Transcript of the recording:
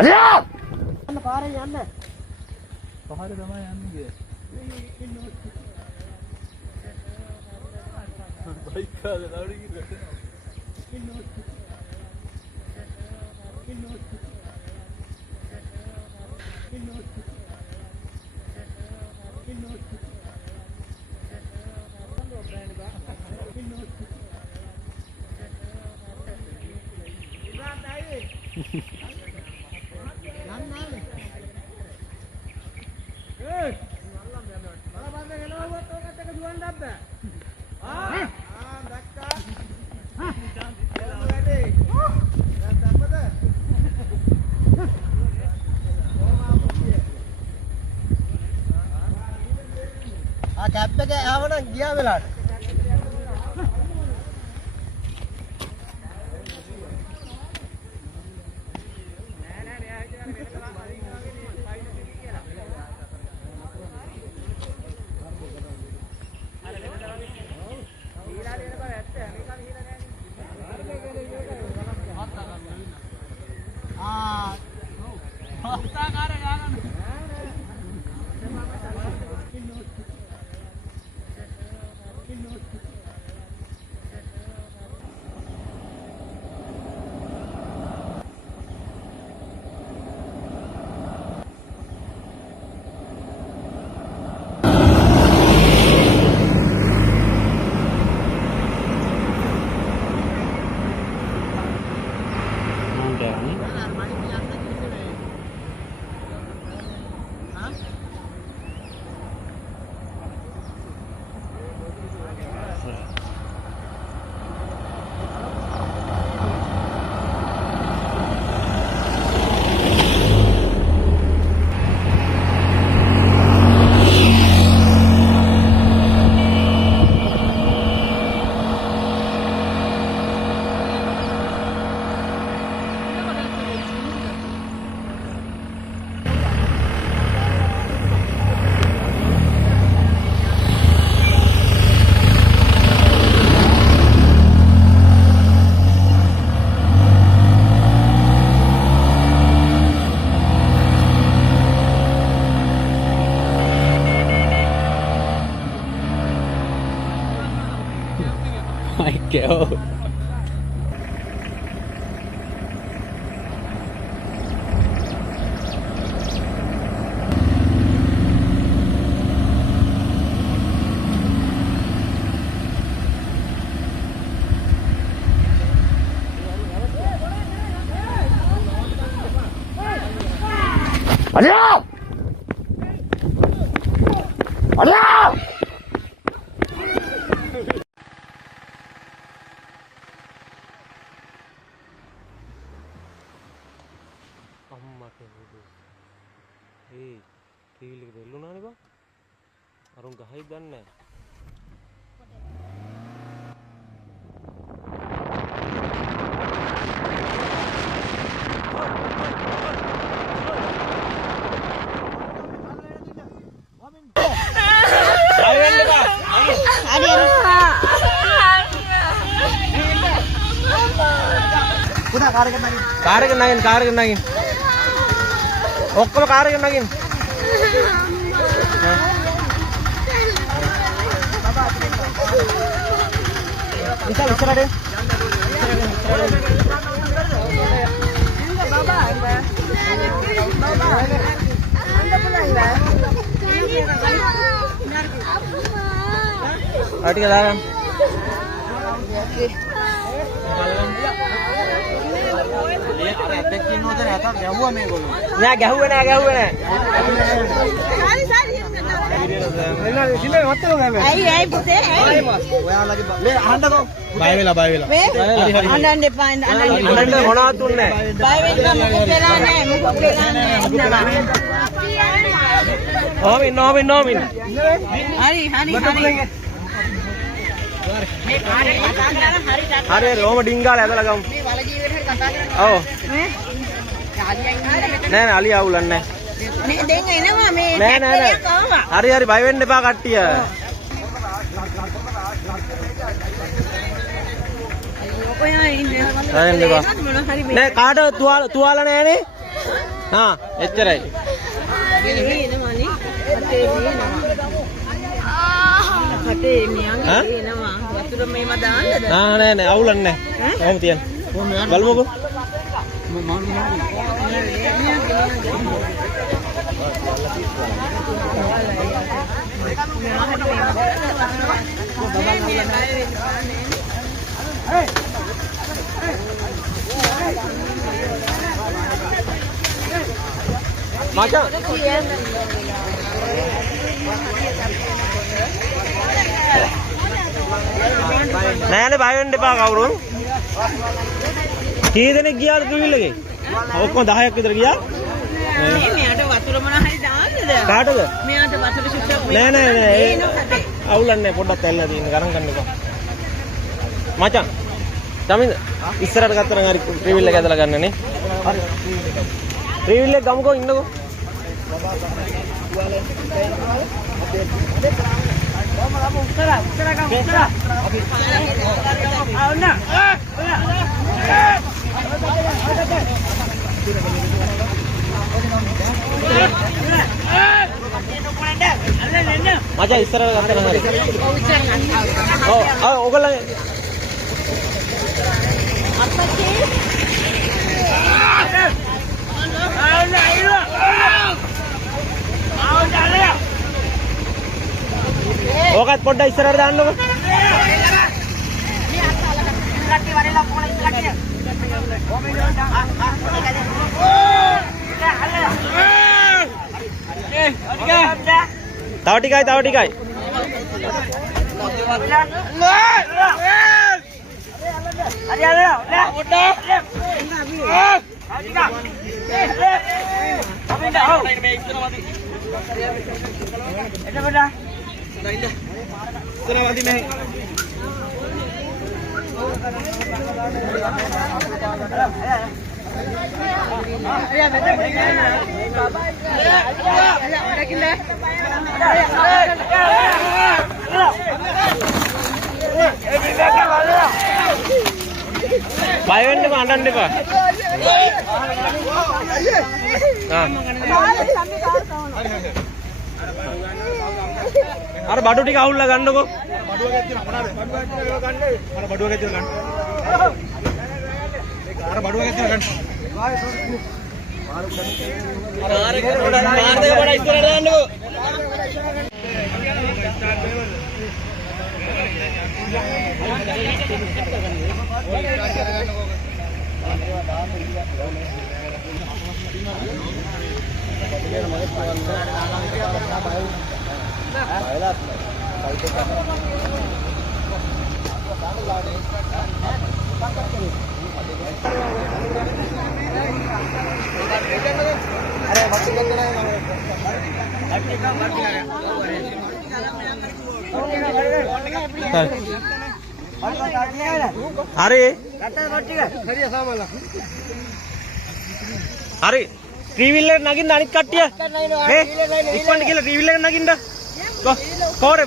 අනියා! යන්න පාරේ යන්න. පහර තමයි යන්නේ. බයික් කාද ලාඩි කිව්වා. කැප් එක ආවනම් ගියා වෙලාවට. Kiểu 아니야! 아니야! ඒ ටීවී එක දෙල්ලුණානේ බං අරුන් ගහයි දන්නේ කාර් එක නගින්න. ඔක්කොම කාර් එක නගින්න. ඉස්සරහට ඉස්සරහට. බබා අටික දාගන්න. අර ඇද්දක් ඉන්නවද නැතත් ගැහුවා මේගොල්ලෝ. නෑ ගැහුවේ නෑ. ඇයි පුතේ ඇයි ඔයාලගේ මේ අහන්නකෝ බය වෙලා අඬන්න එපා අඬන්න මොනවත් උන්නේ නෑ බය වෙන්න මොකක් වෙලා නෑ ඉන්නවා හරි හරි රෝම ඩිංගාල ඇදලා ගමු මේ වල ජීවිතේ කතා කරන්නේ ඔව් නෑ අලිය අවුලන්නේ නෑ දැන් එනවා මේ නෑ හරි බය වෙන්න එපා කට්ටිය ඔයා ඉන්නේ. ආයෙත් එපා. මොන හරි මේ. නෑ කාට තුවාල නෑනේ. හා එච්චරයි. එනවනේ. අතේ එනවා. අතේ මියන් එනවා. වතුර මේව දාන්නද? නෑ අවුලන්නේ නෑ. කොහොම තියන්න. බලමුකෝ. Macam නෑනේ බය වෙන්න එපා කවුරුන්. කී දෙනෙක් ගියාද ත්‍රිවිල් එකේ? ඔක්කොම 10ක් විතර ගියා. මෙයාට වතුර මොන හරි දාන්නද? කාටද? මෙයාට වතුර සුට්ටක් නෑ අවුලන්නේ පොඩ්ඩක් ඇල්ලලා තියෙන ගණන් ගන්න එපා. මචං තමින්ද ඉස්සරහට ගත්තනම් හරි ත්‍රිවිල් එක ඇදලා ගන්නනේ. හරි. ත්‍රිවිල් එක ගමුකෝ ඉන්නකෝ. මචං ඉස්සරහට ගත්තනම් හරි. ඔව් ඔයගොල්ලෝ ඕකත් පොඩ්ඩක් ඉස්සරහට දාන්නකෝ. තව ටිකයි. බය වෙන්න එපා අඬන්න එපා. අර බඩු ටික අහුල්ලා ගන්නකො. බඩුව ගැත්තින මොනවාද? අර බඩුව ගැත්තින ගන්න. අර බඩුව ගැත්තින ගන්න. මාර දෙක වඩා ඉස්සරහට දාන්නකො. හරි ට්‍රීවිල් එකට නගින්න අනිත් කට්ටිය ඉක්මනට කියලා ට්‍රීවිල් එකට නගින්න. පෝරේ